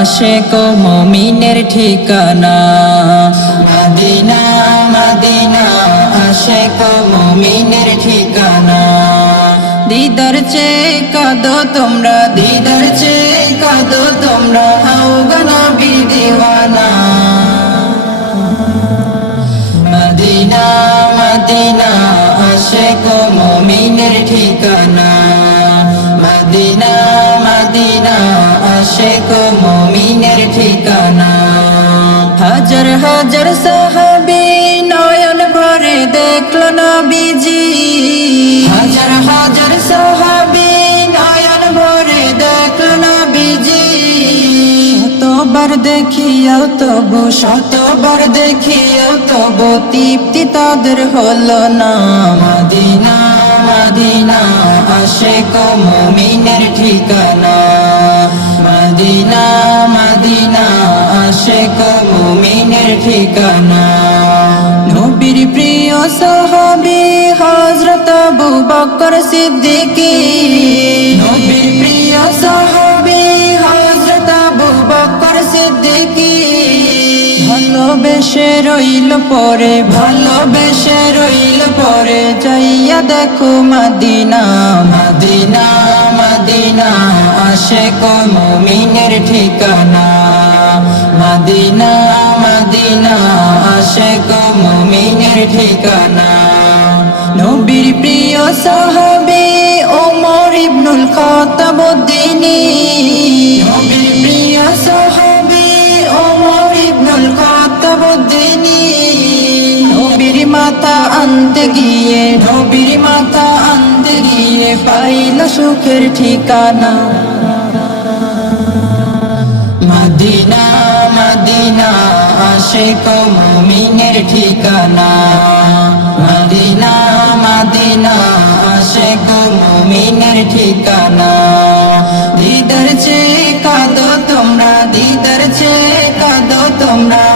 আশেক মমিনের ঠিকানা। মদিনা মদিনা, আশেক মমিনের ঠিকানা। দিদার চে কাদো তোমরা, দিদার চে কাদো তোমরা, হাও গনবী দিওয়ানা। মদিনা মদিনা, আশেক মমিনের ঠিকানা। আশেক মমিনের ঠিকানা। হাজার হাজার সাহাবি নয়ন ভরে দেখল নবীজি। হাজার হাজার সাহাবি নয়ন ভরে দেখল নবীজি। শতবার দেখিয়াও তবু, শতবার দেখিয়াও তবু, তৃপ্তি তাদের হলো না। Medina Medina. আশেক মমিনের ঠিকানা। মদিনা মদিনা আশেক মমিনের ঠিকানা। নবীর প্রিয় সাহাবী হযরত আবু বকর সিদ্দিকী। ভালোবেসে রইল পরে, ভালোবেসে রইল পরে, যাইয়া দেখো মদিনা মদিনা মদিনা, আশেক মুমিনের ঠিকানা। মাদিনা, মদিনা, আশেক মুমিনের ঠিকানা। নবীর প্রিয় সাহাবী ওমর ইবনুল খাত্তাব নবীর মাথা আনতে গিয়ে, নবীর মাথা আনতে গিয়ে পাইল সুখের ঠিকানা। মদিনা মদিনা, আশেক মুমিনের ঠিকানা। মদিনা মদিনা, আশেক মুমিনের ঠিকানা। দিদার চে কাদো তোমরা, দিদার চে কাদো তোমরা।